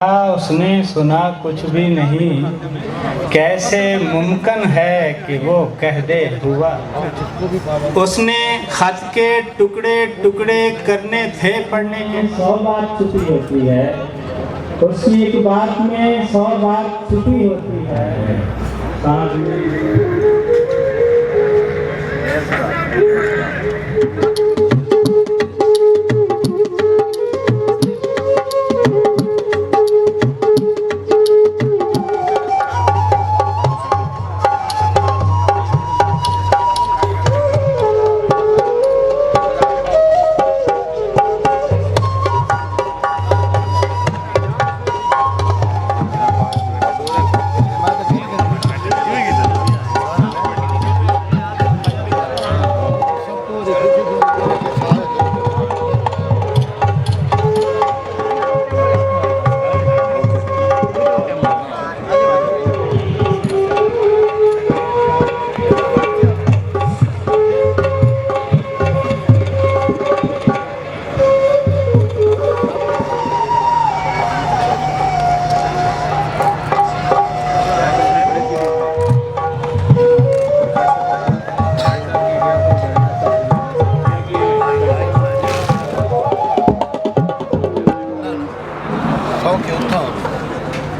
उसने सुना कुछ भी नहीं, कैसे मुमकिन है कि वो कह दे हुआ। उसने खत के टुकड़े टुकड़े करने थे पढ़ने के, 100 बात छुपी होती है। उसकी एक बात में 100 बात छुपी होती है।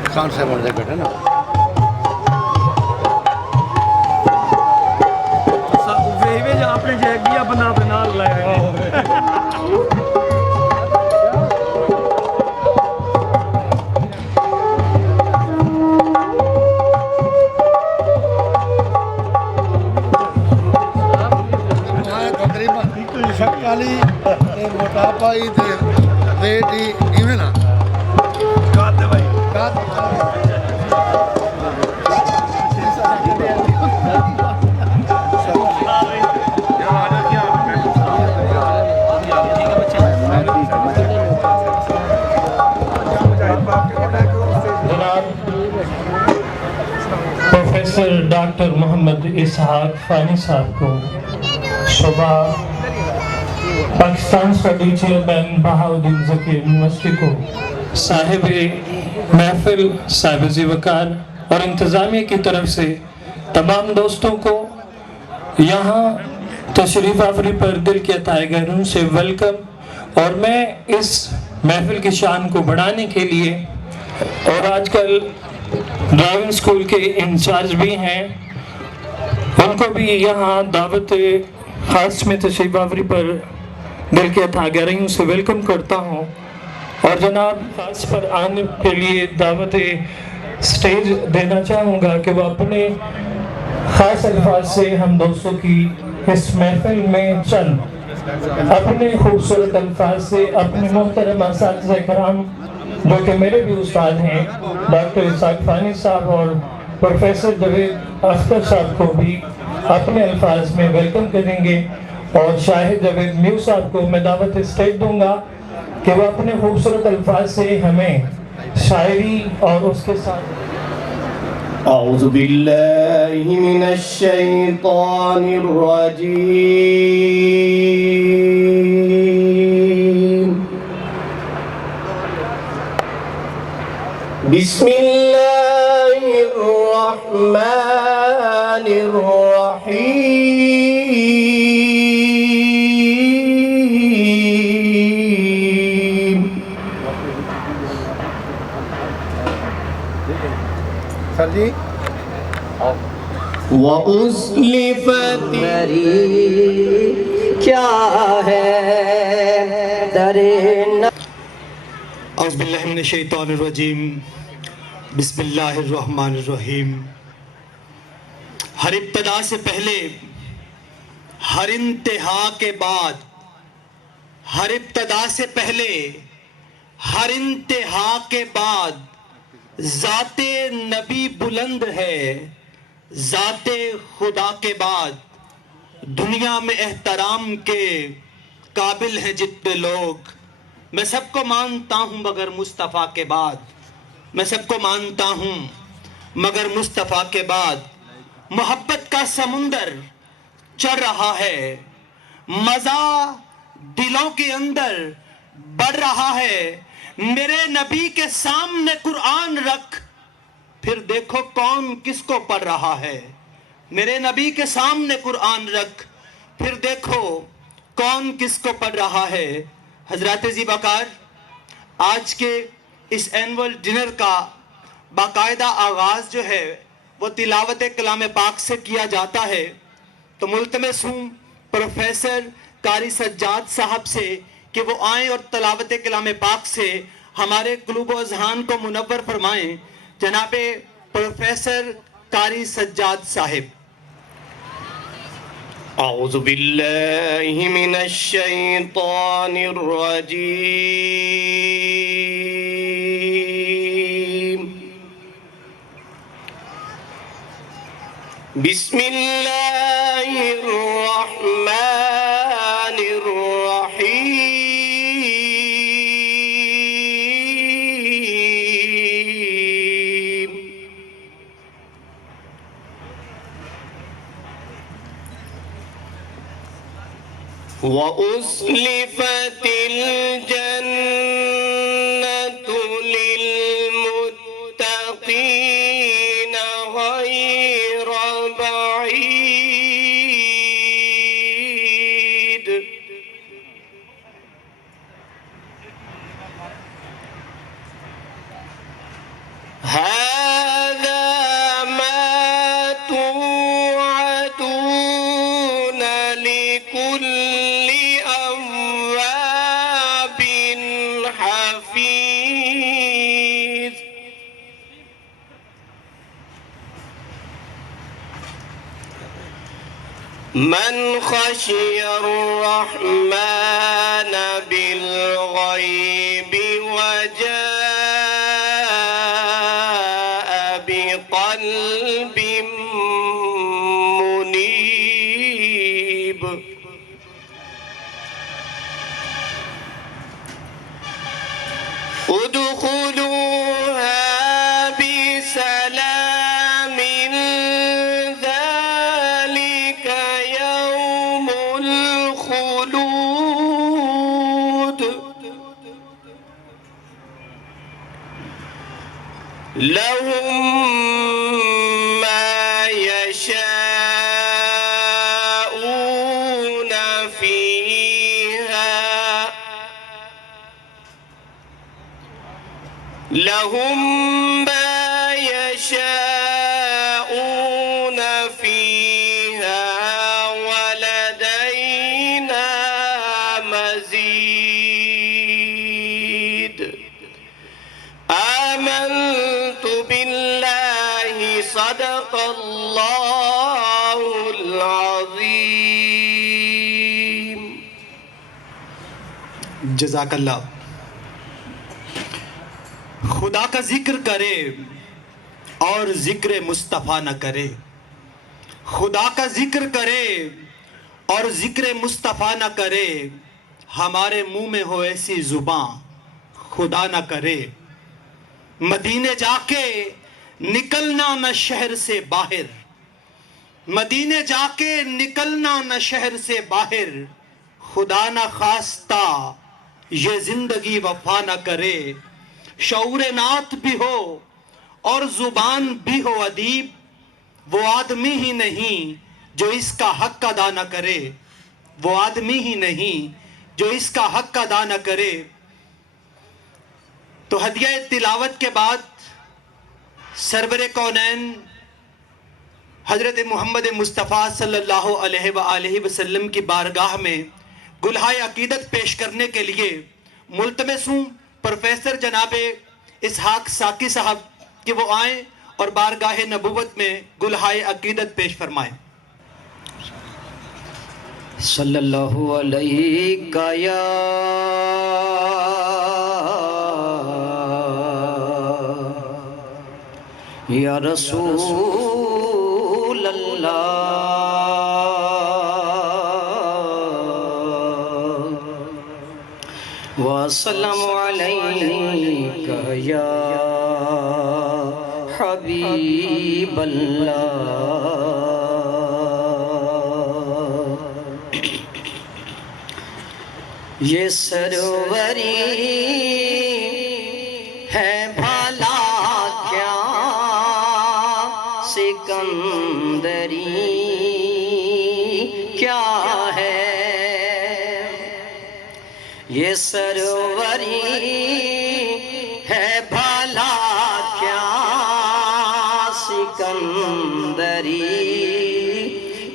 खान साहब वर्धे बैठे ना वे जो आपने जैगिया बना बना लाया तकरीबन शक्काली मोटापा ही वेट ही इवें ना भाई प्रोफेसर डॉक्टर मोहम्मद इसहाक फानी साहब को सुबह Pakistan study chairman Bahauddin Zakir university को साहिब महफिल साहिब ज़िवकार और इंतज़ामिया की तरफ से तमाम दोस्तों को यहाँ तशरीफ़ आवरी पर दिल के तहे गहरों से वेलकम। और मैं इस महफिल की शान को बढ़ाने के लिए और आजकल ड्राइविंग स्कूल के इंचार्ज भी हैं, उनको भी यहाँ दावत ख़ास में तशरीफ़ आवरी पर दिल के तहे गहरों से वेलकम करता हूँ। और जनाब ख़ास पर आने के लिए दावत स्टेज देना चाहूँगा कि वो अपने ख़ास अल्फाज से हम दोस्तों की इस महफिल में चंद अपने खूबसूरत अल्फाज से अपने मोहतरम असातिज़ा कराम जो कि मेरे भी उस्ताद हैं डॉक्टर इसहाक फानी साहब और प्रोफेसर जावेद अख्तर साहब को भी अपने अल्फाज में वेलकम करेंगे। और शाहिद जावेद म्यू साहब को मैं दावत स्टेज दूंगा कि वो अपने खूबसूरत अल्फाज से हमें शायरी और उसके साथ अऊज़ु बिल्लाहि मिनश शैतानिर रजीम बिस्मिल्लाहिर रहमानिर रहीम सर जी वउज़लिफ़ति क्या है दरे औज़ु बिल्लाहि मिनश शैतानिर रजीम बिस्मिल्लाहिर रहमानिर रहीम। हर इब्तिदा से पहले, हर इंतहा के बाद, हर इब्तिदा से पहले, हर इंतहा के बाद ज़ाते नबी बुलंद है, ज़ाते खुदा के बाद दुनिया में एहतराम के काबिल हैं जितने लोग। मैं सबको मानता हूँ मगर मुस्तफ़ा के बाद, मैं सबको मानता हूँ मगर मुस्तफ़ा के बाद। मोहब्बत का समुंदर चढ़ रहा है, मज़ा दिलों के अंदर बढ़ रहा है, मेरे नबी के सामने कुरान रख, फिर देखो कौन किसको पढ़ रहा है। मेरे नबी के सामने कुरान रख, फिर देखो कौन किसको पढ़ रहा है। हजरत ज़ीबाकार, आज के इस एनुअल डिनर का बाकायदा आगाज़ जो है वो तिलावत कलाम पाक से किया जाता है। तो मुल्तमस हूँ प्रोफेसर कारी सज्जाद साहब से कि वो आए और तिलावत कलाम पाक से हमारे क़ुलूब व अज़हान को मुनव्वर फरमाएं। जनाबे प्रोफेसर कारी सज्जाद साहिब। अऊज़ु बिल्लाहि मिनश शैतानिर रजीम। बिस्मिल्लाहिर रहमानिर रहीम। वउज़्लिफ़तिल जन्नतु लिलमुत्तक़ीन गैर बईद। हाज़ा मा तुअदून लिकुल्लि अव्वाबिन हफ़ीज़। मन खशियर रहमान बिलग़ैबि वजाअ बिक़ल्बिन मुनीब। उदख़ुलूहा बिसलामिन ज़ालिका यौमुल ख़ुलूद। लहुम मा यशाऊन फ़ीहा। लहुम मा यशाऊन फ़ीहा वलदैना मज़ीद। आमन्तु बिल्लाहि सदक़ल्लाहुल अज़ीम। जज़ाकल्लाह। खुदा का जिक्र करे और जिक्र मुस्तफ़ा न करे। खुदा का जिक्र करे और जिक्र मुस्तफ़ा न करे। हमारे मुंह में हो ऐसी जुबान खुदा न करे। मदीने जाके निकलना न शहर से बाहर। मदीने जाके निकलना न शहर से बाहर। खुदा न खास्ता ये जिंदगी वफा न करे। शऊर नात भी हो और जुबान भी हो अदीब, वो आदमी ही नहीं जो इसका हक अदा न करे। वो आदमी ही नहीं जो इसका हक अदा न करे। तो हदिया तिलावत के बाद सरवर कौनैन हजरत मोहम्मद मुस्तफ़ा सल्लल्लाहु अलैहि वसल्लम की बारगाह में गुलहाए अकीदत पेश करने के लिए मुल्तमस हूँ प्रोफेसर जनाबे इसहाक साकी साहब कि वो आए और बारगाह नबूवत में गुलहाए अकीदत पेश फरमाएं। सल्लल्लाहु अलैहि या रसूल अल्लाह वसल्लमु अलैका या हबीब अल्लाह। ये सरवरी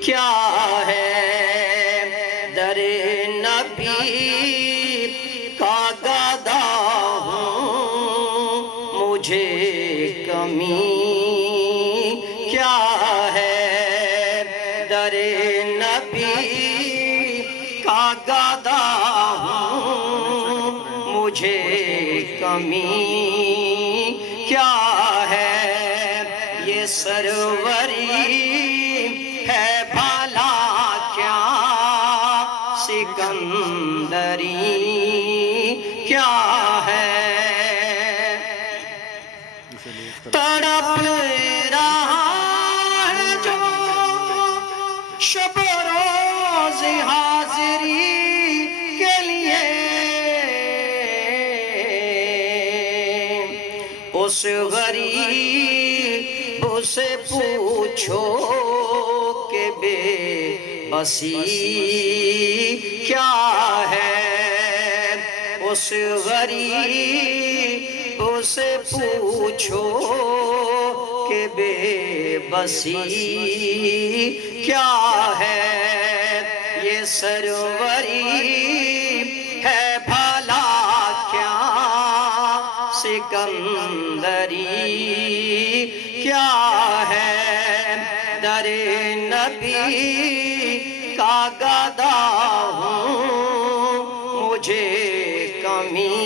क्या है दर नबी का गदा हूँ मुझे कमी क्या है दर नबी का गदा हूँ मुझे कमी क्या है ये सरवरी है भला क्या सिकंदरी क्या है तड़प रहा है जो शब रोज हाजिरी के लिए उस गरीब से पूछो के बेबसी क्या है उस गरीब से पूछो के बेबसी क्या है ये सरवरी है भला क्या सिकंदरी क्या है दर नबी का गदा हूँ मुझे कमी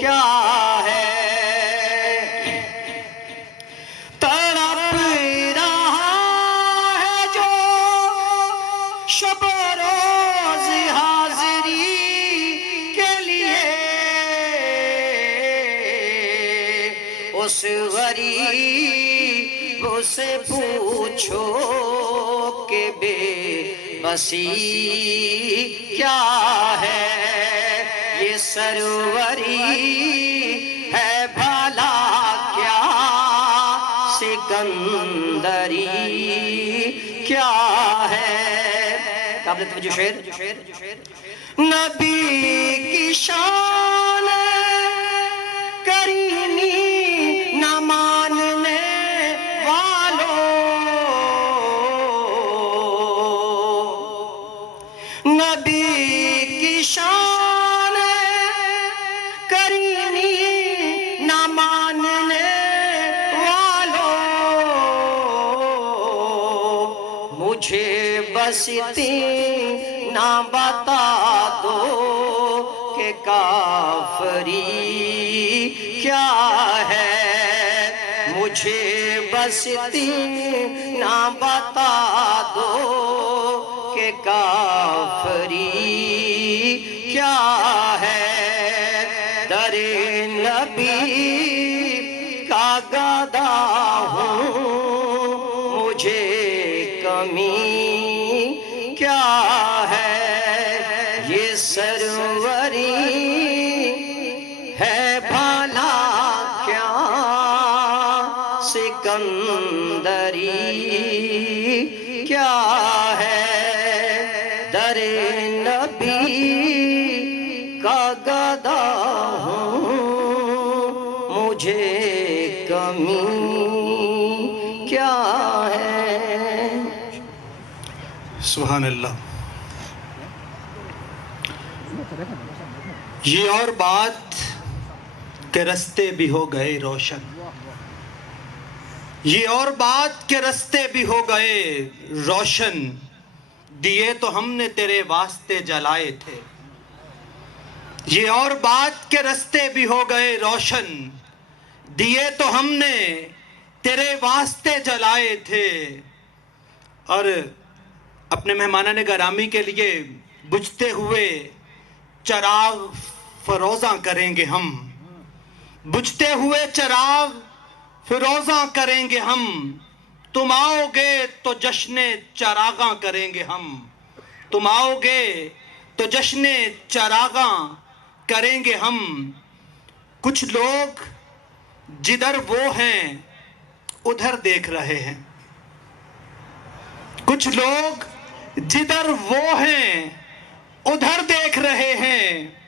क्या है तड़प रहा है जो शब रोज हाजिरी के लिए उस गरीब से पूछो के बेबसी क्या है ये सरवरी है भला क्या सिकंदरी क्या है काबिल तवज्जो शेर नबी की शान करीमी न मानने नबी की शान करीमी न मानने वालों मुझे बस इतना बता दो कि काफरी क्या है मुझे बस इतना बता दो के काफरी क्या है दर नबी का गदा हूँ मुझे कमी क्या है ये सरवरी है भला क्या सिकंदरी क्या है दर नबी का गदा हूँ मुझे कमी क्या है सुभान अल्लाह। ये और बात के रास्ते भी हो गए रोशन ये और बात के रास्ते भी हो गए रोशन दिए तो हमने तेरे वास्ते जलाए थे ये और बात के रास्ते भी हो गए रोशन दिए तो हमने तेरे वास्ते जलाए थे और अपने मेहमानान गरामी के लिए बुझते हुए चराग फरोज़ा करेंगे हम बुझते हुए चराग फिरोज़ा करेंगे हम तुम आओगे तो जश्ने चरागा करेंगे हम तुम आओगे तो जश्ने चरागा करेंगे हम कुछ लोग जिधर वो हैं उधर देख रहे हैं कुछ लोग जिधर वो हैं उधर देख रहे हैं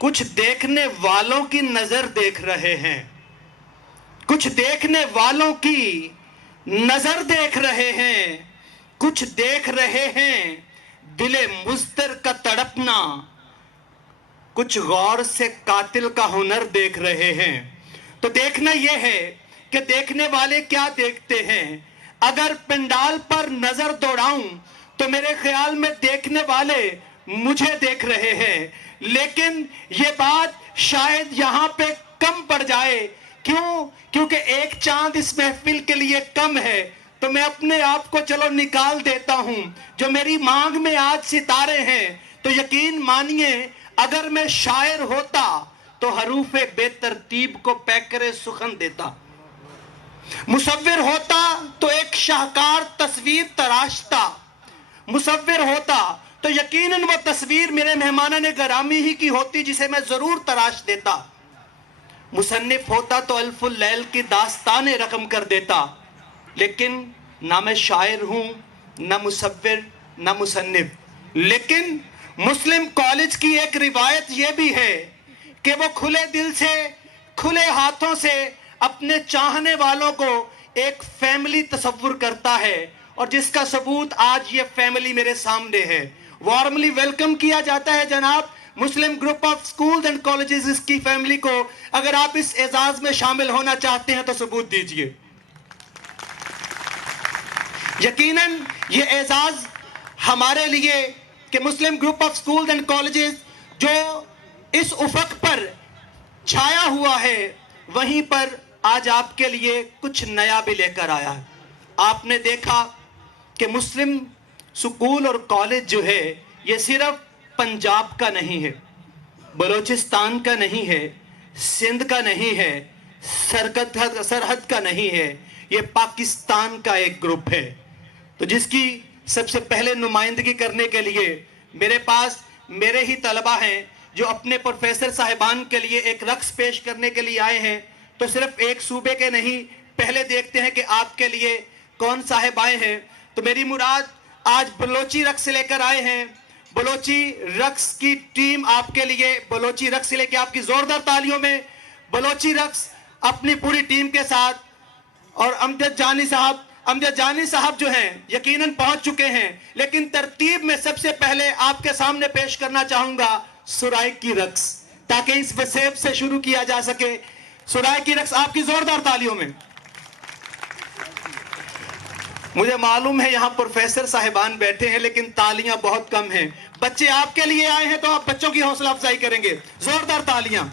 कुछ देखने वालों की नजर देख रहे हैं कुछ देखने वालों की नजर देख रहे हैं, कुछ देख रहे हैं, दिले मुस्तर का तड़पना, कुछ गौर से कातिल का हुनर देख रहे हैं। तो देखना यह है कि देखने वाले क्या देखते हैं। अगर पंडाल पर नजर दौड़ाऊं तो मेरे ख्याल में देखने वाले मुझे देख रहे हैं, लेकिन यह बात शायद यहां पे कम पड़ जाए। क्यों? क्योंकि एक चांद इस महफिल के लिए कम है। तो मैं अपने आप को चलो निकाल देता हूं। जो मेरी मांग में आज सितारे हैं, तो यकीन मानिए अगर मैं शायर होता तो हरूफे बेतरतीब को पैकरे सुखन देता। मुसव्विर होता तो एक शाहकार तस्वीर तराशता। मुसव्विर होता तो यकीनन वो तस्वीर मेरे मेहमानाने गरामी ही की होती, जिसे मैं जरूर तराश देता। मुसन्निफ होता तो अल्फुल लैल की दास्ताने रकम कर देता। लेकिन ना मैं शायर हूं, ना मुसव्विर, ना मुसन्निफ। लेकिन मुस्लिम कॉलेज की एक रिवायत यह भी है कि वो खुले दिल से, खुले हाथों से अपने चाहने वालों को एक फैमिली तस्वुर करता है, और जिसका सबूत आज ये फैमिली मेरे सामने है। वार्मली वेलकम किया जाता है जनाब Muslim group of schools and colleges की फैमिली को। अगर आप इस एजाज में शामिल होना चाहते हैं तो सबूत दीजिए। यकीनन ये एजाज हमारे लिए कि Muslim group of schools and colleges जो इस उफक पर छाया हुआ है, वहीं पर आज आपके लिए कुछ नया भी लेकर आया है। आपने देखा कि मुस्लिम स्कूल और कॉलेज जो है, ये सिर्फ पंजाब का नहीं है, बलूचिस्तान का नहीं है, सिंध का नहीं है, सरहद का नहीं है, ये पाकिस्तान का एक ग्रुप है। तो जिसकी सबसे पहले नुमाइंदगी करने के लिए मेरे पास मेरे ही तलबा हैं जो अपने प्रोफेसर साहिबान के लिए एक रक्स पेश करने के लिए आए हैं। तो सिर्फ एक सूबे के नहीं, पहले देखते हैं कि आपके लिए कौन साहिब आए हैं। तो मेरी मुराद आज बलोची रक्स लेकर आए हैं। बलोची रक्स की टीम आपके लिए बलोची रक्स लेके आपकी जोरदार तालियों में बलोची रक्स अपनी पूरी टीम के साथ। और अमजद जानी साहब जो हैं यकीनन पहुंच चुके हैं, लेकिन तरतीब में सबसे पहले आपके सामने पेश करना चाहूंगा सुराय की रक्स, ताकि इस वसेब से शुरू किया जा सके। सुराय की रक्स आपकी जोरदार तालियों में। मुझे मालूम है यहां प्रोफेसर साहिबान बैठे हैं, लेकिन तालियां बहुत कम हैं। बच्चे आपके लिए आए हैं तो आप बच्चों की हौसला अफजाई करेंगे। जोरदार तालियां।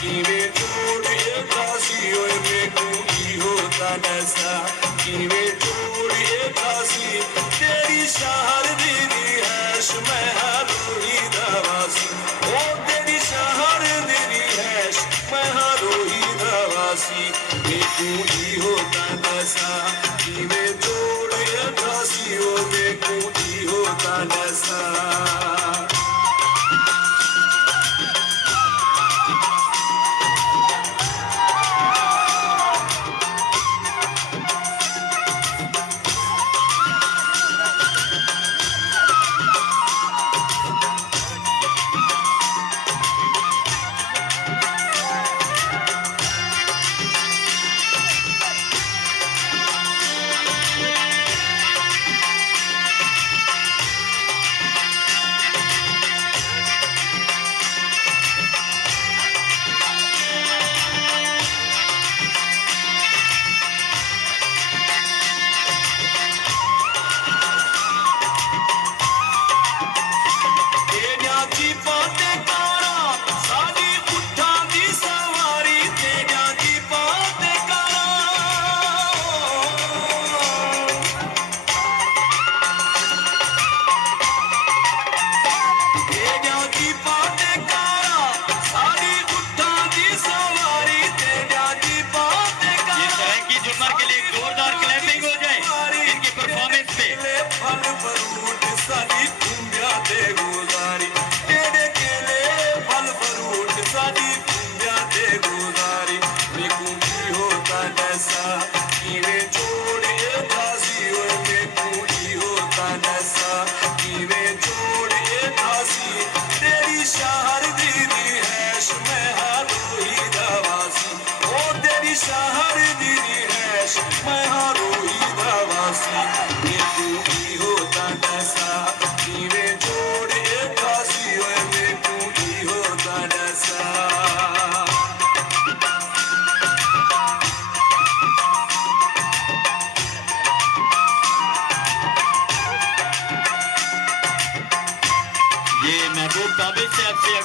किवें जोड़िए खासी ओए मेनू इहो ता दसा किवें जोड़िए खासी तेरी शहर दी रिहाइश मैं हरोही दवासी ओ तेरी शहर दी रिहाइश मैं हरोही दवासी मेनू इहो ता दसा किवें जोड़िए खासी ओ मेनू इहो ता दसा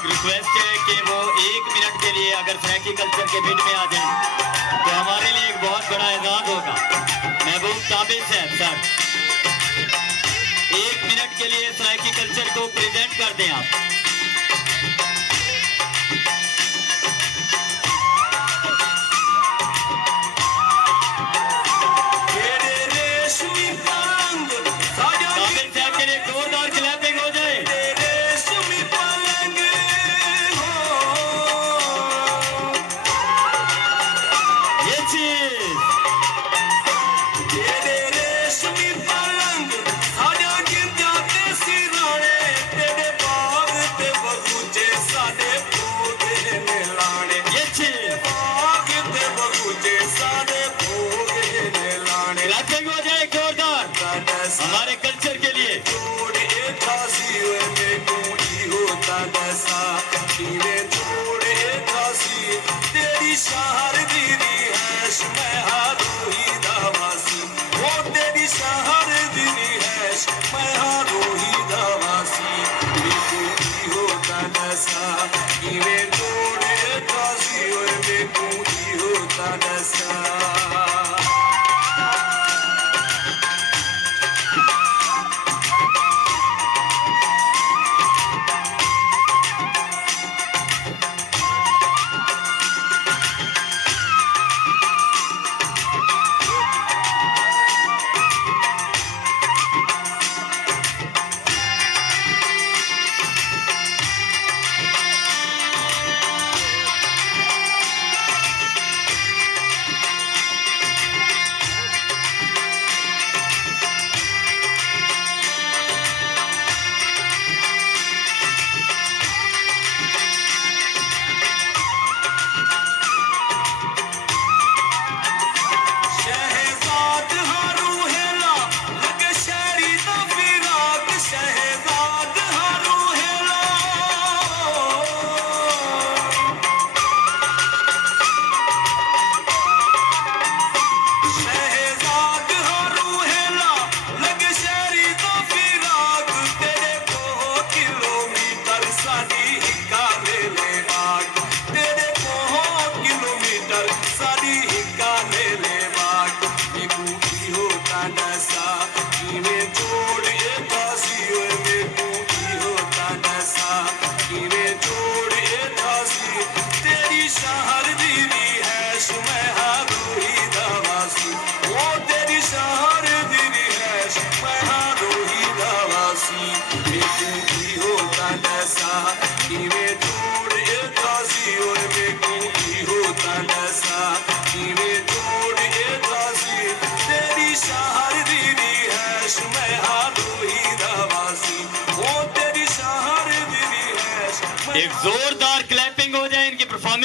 रिक्वेस्ट है कि वो 1 मिनट के लिए अगर सराइकी कल्चर के बीच में आ जाएं तो हमारे लिए एक बहुत बड़ा एजाज होगा। महबूब ताबिर साहब सर 1 मिनट के लिए सराइकी कल्चर को प्रेजेंट कर दें आप। ताबिर साहब के लिए जोरदार क्लैपिंग हो जाए। तेरे बाग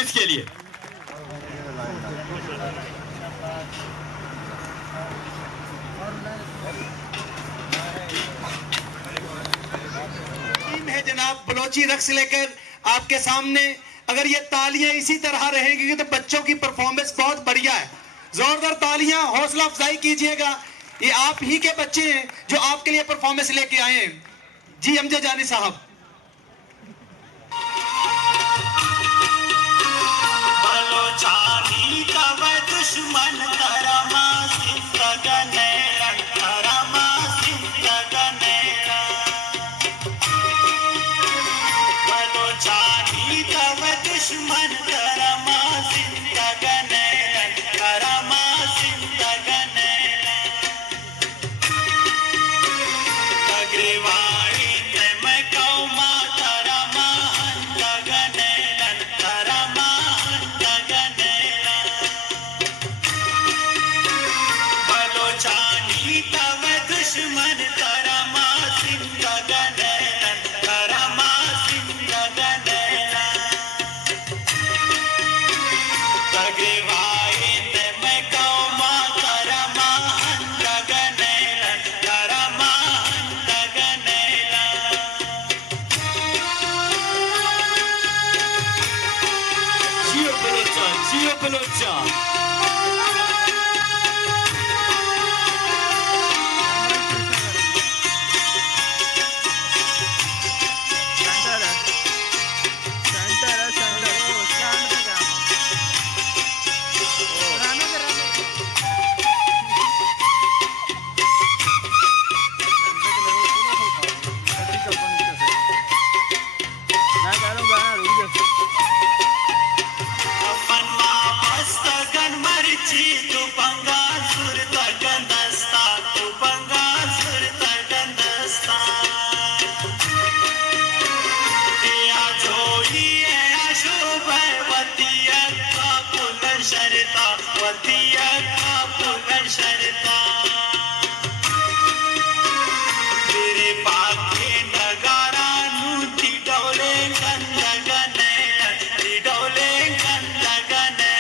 2019 के लिए। है जनाब बलोची रक्स लेकर आपके सामने। अगर ये तालियां इसी तरह रहेंगी तो बच्चों की परफॉर्मेंस बहुत बढ़िया है। जोरदार तालियां, हौसला अफजाई कीजिएगा। ये आप ही के बच्चे हैं जो आपके लिए परफॉर्मेंस लेके आए हैं। जी अमजद जानी साहब। बलोचानी का वह दुश्मन करमा जिंदगने करमा जिंदगने बलोचानी का वह दुश्मन करमा जिंदगने करमा जिंदगने तगरीवाड़ी मैं कौमा करमा हंदगने करमा बलोचानी तव दुश्मन करमा जिंदगने करमा जिंदगने तगरीवाई ते मैं कौमा करमा हंदगने करमा हंदगने जियो बलोचा, जियो बलोचा। मस्तगन मर्ची तू पंगा सुरत गंदस्ता तू पंगा सुरत गंदस्ता दिया जोड़ी है शुभ वतिया का पुलन शरता वतिया का पुलन शरता तेरे पाके नगारा नूती डोले गंदगने डोले गंदगने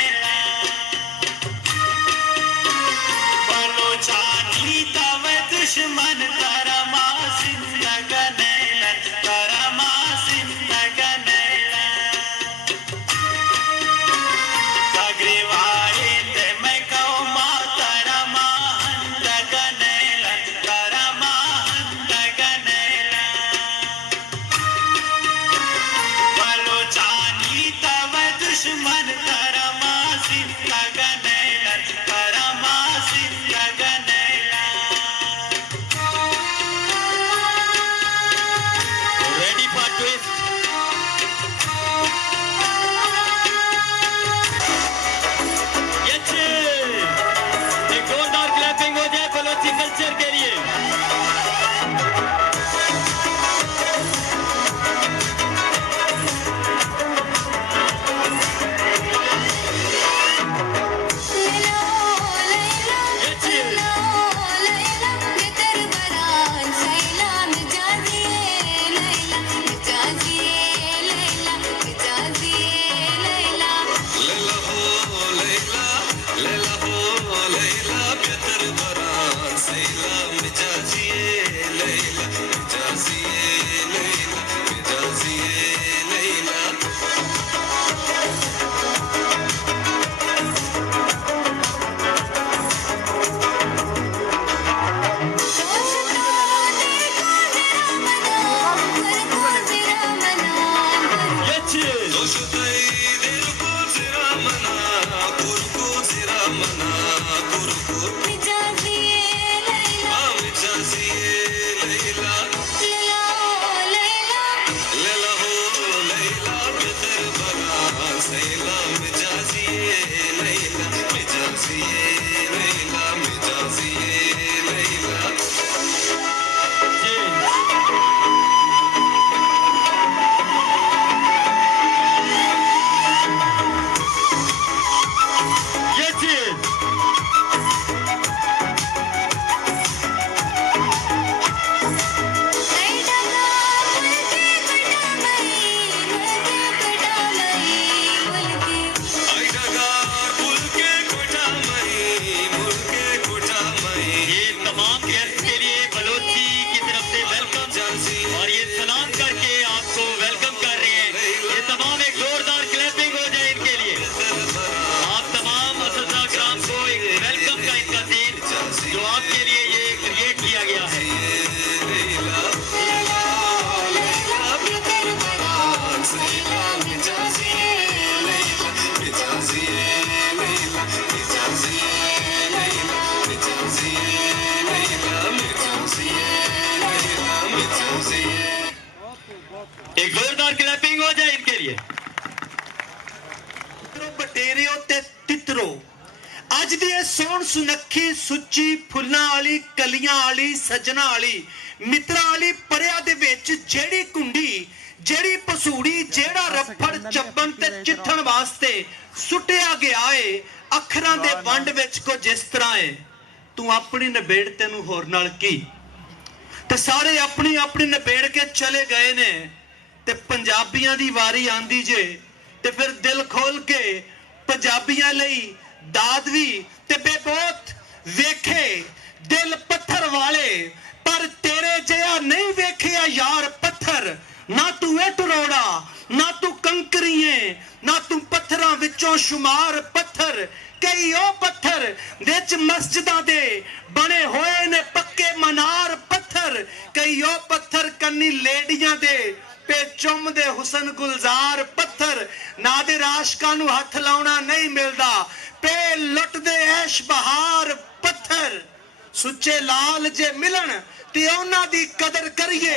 एक जोरदार क्लैपिंग हो जाए इनके लिए। बटेरियो ते तितरो अज दी सोहन सुनखी सुच्ची फुल्लां वाली कलियां वाली सजना वाली मित्रा वाली परिया दे विच जेड़ी कुंडी जेड़ी पसूड़ी जेड़ा रफड़ चब्बन ते चिट्ठण वास्ते सुटिया गया है अखरां दे वंड विच को जिस तरह है तू अपनी नबेड़ तेनू होर नाल की ते सारे अपनी अपनी नबेड़ के चले गए ने ते पंजाबियां दी वारी आंदी जे ते फिर दिल खोल के पंजाबियां लई दादवी ते बेबोत वेखे दिल पत्थर वाले पर तेरे जिहा नहीं वेखिया यार पत्थर ना तू इट रोड़ा ना तू कंकरीए ना तू पत्थरां विचों शुमार पत्थर कई ओ पत्थर विच मस्जिदां दे बने होए ने पक्के मनार पत्थर कई ओ पत्थर कन्नी लेडियां दे पे चुमदे हुसन गुलजार पत्थर नादिर आशकां नूं हथ लाउणा नहीं मिलदा पे लुटदे ऐश बहार पत्थर सुच्चे लाल जे मिलन ते उन्हां दी कदर करिए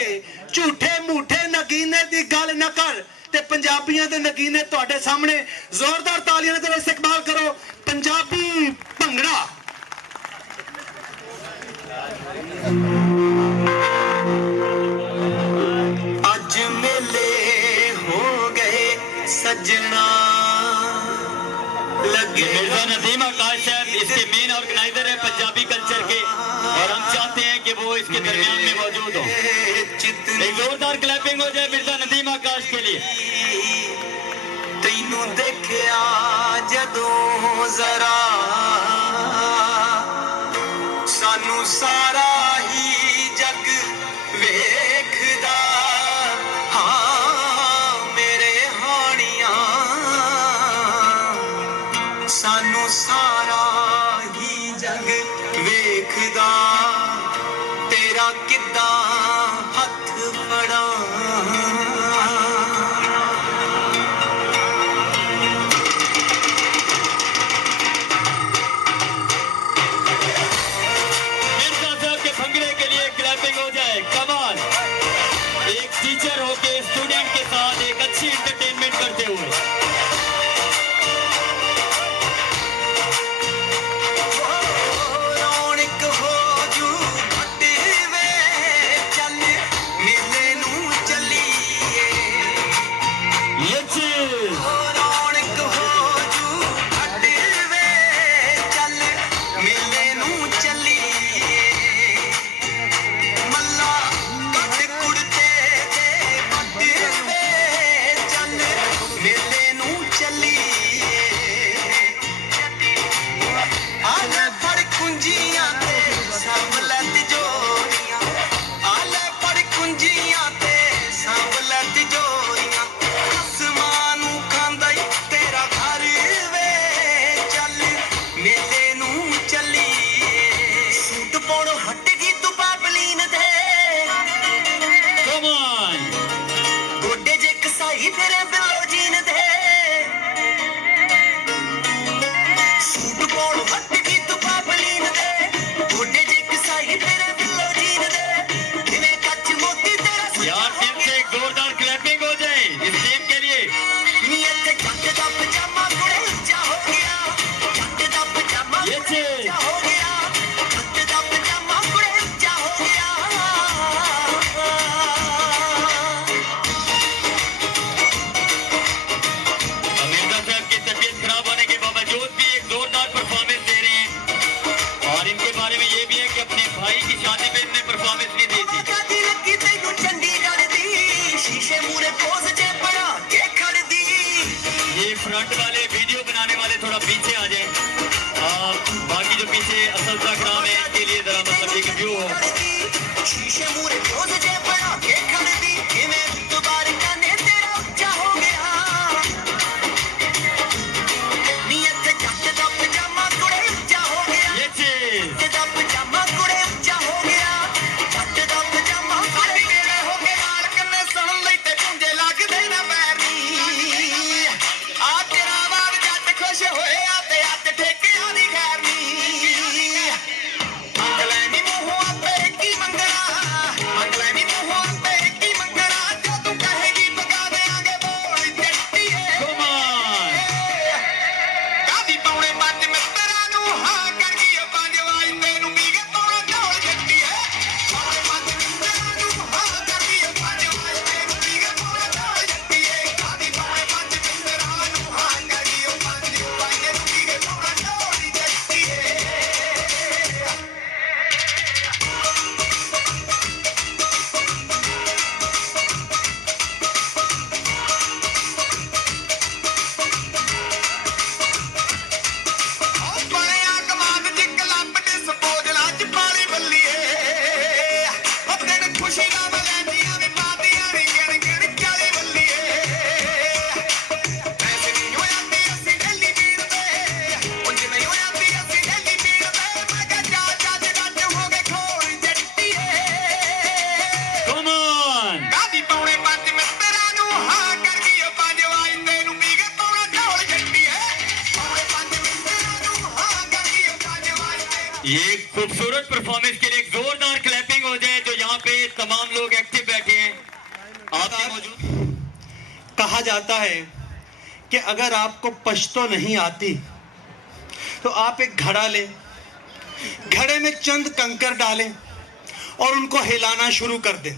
झूठे मूठे नगीने दी गल न कर ते पंजाबियां दे नगीने तुहाडे सामने जोरदार तालियां दे इस्तकबाल करो पंजाबी भंगड़ा आज मेले हो गए सजना लगे। मिर्जा नदीम आकाश साहब इसके मेन ऑर्गेनाइजर है पंजाबी कल्चर के और हम चाहते हैं कि वो इसके दरमियान में मौजूद हो। एक जोरदार क्लैपिंग हो जाए मिर्जा नदीम आकाश के लिए। तैनू देखिया जदों जरा सानू सारा ही जग वेखदा हाँ मेरे हानिया सानू सारा ही जग वेखदा तेरा किद्दां हथ फड़ा टीचर होके स्टूडेंट के साथ एक अच्छी एंटरटेनमेंट करते हुए रौनक हो जू भट्टे वे चल मेले नू चलिए रौनक हो जू भट्टे वे चल मेले नू चलिए मल्ला कट कुड़ते मेले नू चलिए आले फड़ कुंजियां ते सांभलत जोड़ियां आले फड़ कुंजियां ते सांभलत जोड़ियां आसमान नू खांदा ई तेरा घर वे चल मेले नू चलिए सूट पाउणों हट गई तू बाबलीन दे गोडे जे कसाई तेरे बिलो जीन दे सूट पाउणों हट गई तू बाबलीन दे गोडे जे कसाई तेरे बिलो जीन दे किवें कच्च मोती तेरा यार टीम से एक जोरदार क्लैपिंग हो जाए इस टीम के लिए। नी इत्थे जट दा पजामा कुड़े ऊंचा हो गया जट दा पजामा ऊंचा हो गया जट दा पजामा कुड़े ऊंचा हो गया मिर्जा साहब की तबीयत खराब होने के बावजूद भी एक जोरदार परफॉर्मेंस दे रहे हैं और इनके बारे में ये भी है कि अपने भाई की शादी में इन्हें परफॉर्मेंस नहीं दी थी। कादी लगी तैनू चंडीगढ़ दी शीशे मूरे पोज जे पड़ा के खड़ दी ये फ्रंट वाले वीडियो बनाने वाले थोड़ा पीछे आ जाए बाकी जो पीछे असल प्रोग्राम है इनके लिए जरा मतलब एक व्यू हो। शीशे मूरे पोज जे पड़ा के खड़ दी किवें दोबारा काने तेरा ऊंचा हो गया नी इत्थे जट दा पजामा कुड़े ऊंचा हो गया जट दा पजामा कुड़े ऊंचा हो गया जट दा पजामा कुड़े मेरे हो के मार कन्ने सुन लई ते पुंजे लगदे ना पैर नी आ तेरा वाल जट खुश होए आते आते ठेकियां दी खैर नी मंग लैनी मूंहों आपे की मंगना मंग लैनी मूंहों आपे की मंगना जो तू कहेगी पका देंगे बोल जट्टीए Come on. कादी पौने पंज मित्तरां नू हां कर गई पंज वाज तेनू पी के पौना ढोल जट्टीए पौने पंज मित्तरां नू हां कर गई पंज वाज तेनू पी के पौना ढोल जट्टीए कादी पौने पंज मित्तरां नू हां कर गई पंज वाज तेनू पी के पौना ढोल जट्टीए ਬਣਿਆ ਕਮਾਦ ਚ ਕਲੱਬ ਡਿਸਪੋਜ਼ਲਾਂ ਚ ਪਾਲੀ ਬੱਲੀਏ ਉਹ ਦਿਨ ਖੁਸ਼ੀ ਦਾ ਮਲੈਂਦੀਆਂ ਵੀ ਪਾਦੀਆਂ ਨੀ ਗਿਣ ਗਿਣ 40 ਬੱਲੀਏ ਐਸੇ ਨਹੀਂ ਹੋਇਆਂਦੀ ਅਸੀਂ ਡੇਲੀ ਪੀੜਦੇ ਉਂਝ ਨਹੀਂ ਹੋਇਆਂਦੀ ਅਸੀਂ ਡੇਲੀ ਪੀੜਦੇ ਮੈਂ ਕਿਹਾ ਜਾ ਜੱਜ ਜੱਜ ਹੋ ਗਏ ਖੋਲ ਜੱਟੀਏ Come on. ਕਾਦੀ ਪੌਣੇ ਪੰਜ ਮਿੱਤਰਾਂ ਨੂੰ ਹਾਂ ਕਰ ਗਈ ਪੰਜ ਵਾਜ ਤੈਨੂੰ ਪੀ ਕੇ ਪੌਣਾ ਢੋਲ ਜੱਟੀਏ ਪੌਣੇ ਪੰਜ ਮਿੱਤਰਾਂ ਨੂੰ ਹਾਂ ਕਰ ਗਈ ਪੰਜ ਵਾਜ ਤੈਨੂੰ ये एक खूबसूरत परफॉर्मेंस के लिए एक जोरदार क्लैपिंग हो जाए जो यहाँ पे तमाम लोग एक्टिव बैठे हैं आपके मौजूद। कहा जाता है कि अगर आपको पश्तो नहीं आती तो आप एक घड़ा लें, घड़े में चंद कंकर डालें और उनको हिलाना शुरू कर दें।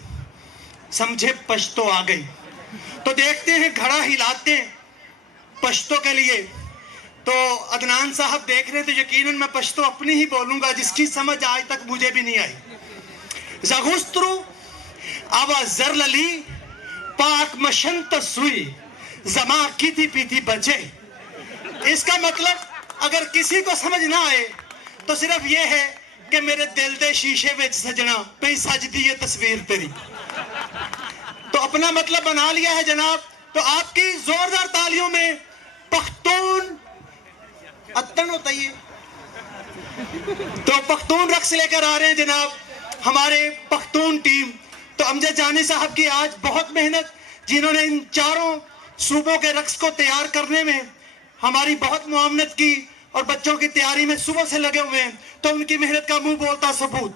समझे पश्तो आ गई तो देखते हैं घड़ा हिलाते हैं पश्तो के लिए। तो अदनान साहब देख रहे तो यकीनन मैं पश्तो अपनी ही बोलूंगा जिसकी समझ आज तक मुझे भी नहीं आई। जगुस्तरू आवा जरलली पाक मशंत सुई जमा की थी पीती बचे। इसका मतलब अगर किसी को समझ ना आए तो सिर्फ ये है कि मेरे दिल दे शीशे में सजना पे सजदी है तस्वीर तेरी। तो अपना मतलब बना लिया है जनाब। तो आपकी जोरदार तालियों में पख्तून अत्तन होता ही है तो पख्तून रक्स लेकर आ रहे हैं जनाब हमारे पख्तून टीम। तो अमजद जानी साहब की आज बहुत मेहनत, जिन्होंने इन चारों सूबों के रक्स को तैयार करने में हमारी बहुत मुआवनत की और बच्चों की तैयारी में सुबह से लगे हुए हैं। तो उनकी मेहनत का मुंह बोलता सबूत।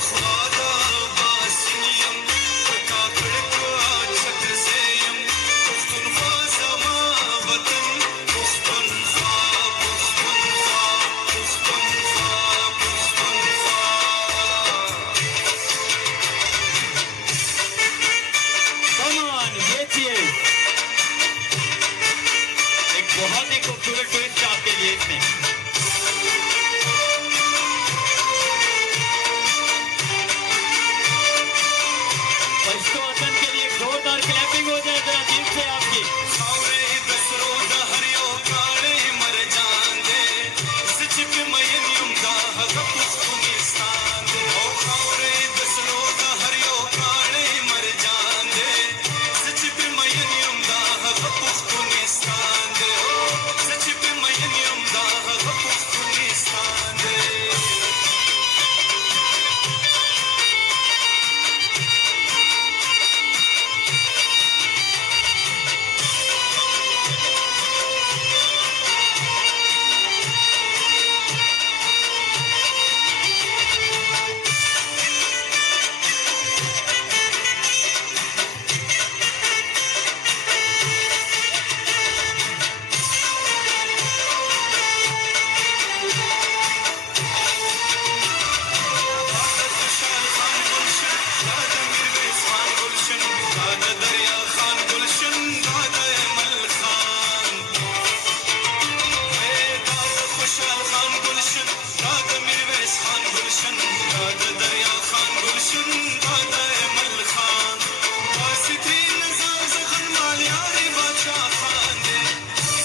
ख्वादा बासियम काकड़ को छक सेयम पुख्तनख्वा ज़मा वतन पुख्तनख्वा पुख्तनख्वा पुख्तनख्वा पुख्तनख्वा कमान ये चीज एक बहुत ही खूबसूरत ट्विस्ट आपके लिए इसमें पश्तो वतन के लिए जोरदार क्लैपिंग हो जाए जरा दिल से आपकी खावरे दसरो दहरियो काळे मर जांदे सचिप मयनियम दा हक पुख्तनिस्तान दे ओ खावरे दसरो दहरियो काळे मर जांदे सचिप मयनियम दा हक पुख्तनिस्तान दे ओ सचिप मयनियम दा हक पुख्तनिस्तान दे खुशाल खान गुलशन दादा मिरवेज खान गुलशन दादा दरिया खान गुलशन दादा अमल खान दादा खुशाल खान गुलशन दादा मिरवेज खान गुलशन दादा दरिया खान गुलशन दादा अमल खान वासिती नज़ार ज़खन मालियारी बादशाह खान दे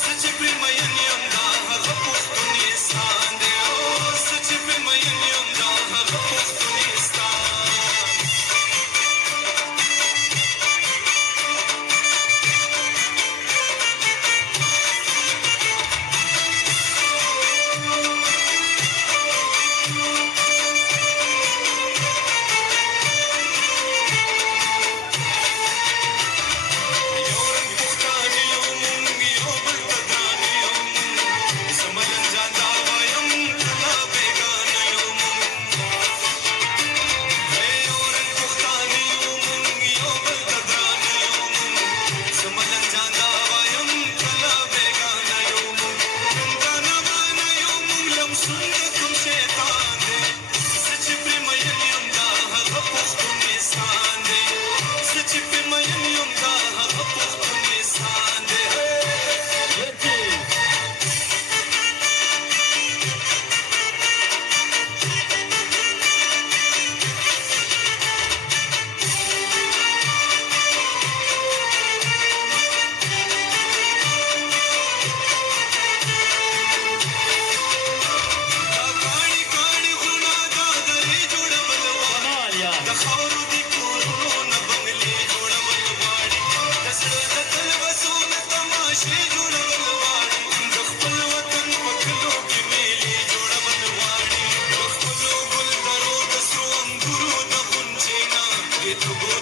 सच पे मयनियम दा हक पुख्तनिस्तान दे ओ सच पे मयनियम दा हक पुख्तनिस्तान योरन पुख्तानी योमुंग योबल तदानी योमुंग समलन जांदा वायम तदा बेगाना योमुंग योरन पुख्तानी योमुंग योबल तदानी योमुंग समलन जांदा वायम तदा बेगाना योमुंग नंदाना बाना योमुंग लम सुन्नतुम शैतान दे सच पे मयनियम दा हक पुख्तनिस्तान दे सच पे मयनियम दा हक पुख्तनिस्तान दे ये चीज काणी काणी गुना दादरी जुड़वल कमाल यार दखावरु दी कोरो न बंगली जुड़वल वाड़ी दसरो दतल वसोन तमाशे जुड़वल वाड़ी दखपल वतन पखलो की मेली जुड़वल वाड़ी दखपलो गुल दरो दसरो अंगुरु दबुंचेना ये तुगो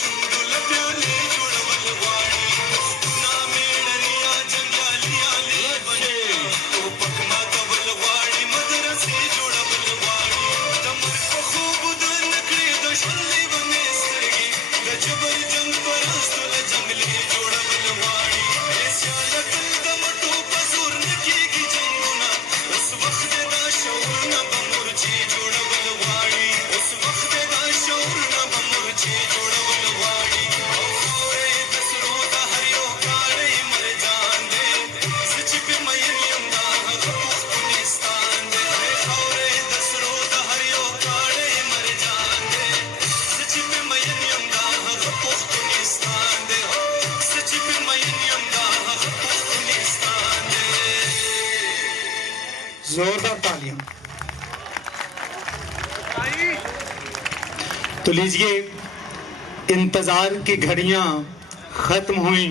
शुंडुल प्याले जुड़वल वाड़ी ना मेड़निया जंजालिया ले बने तो पकमा तवल वाड़ी मदरसे जुड़वल वाड़ी दमर को खूब द नकड़ी द शल्ली बने सरगी द जबर जंग परस्तुल जंगली जुड़वल वाड़ी ऐसा लतल दमटो पजूर नकीगी जंगुना उस वक्त दा शौर न बमुरची जुड़वल वाड़ी उस वक्त दा शौर न बमुरची जुड़वल वाड़ी औरे दसरो दहरियो काळे मर जांदे सच पे मयनियम दा हक पुख्तनिस्तान दे औरे दसरो दहरियो काळे मर जांदे सच पे मयनियम दा हक पुख्तनिस्तान दे सच पे मयनियम दा हक पुख्तनिस्तान दे जोरदार तालियां। तो लीजिए इंतजार की घड़ियां खत्म हुई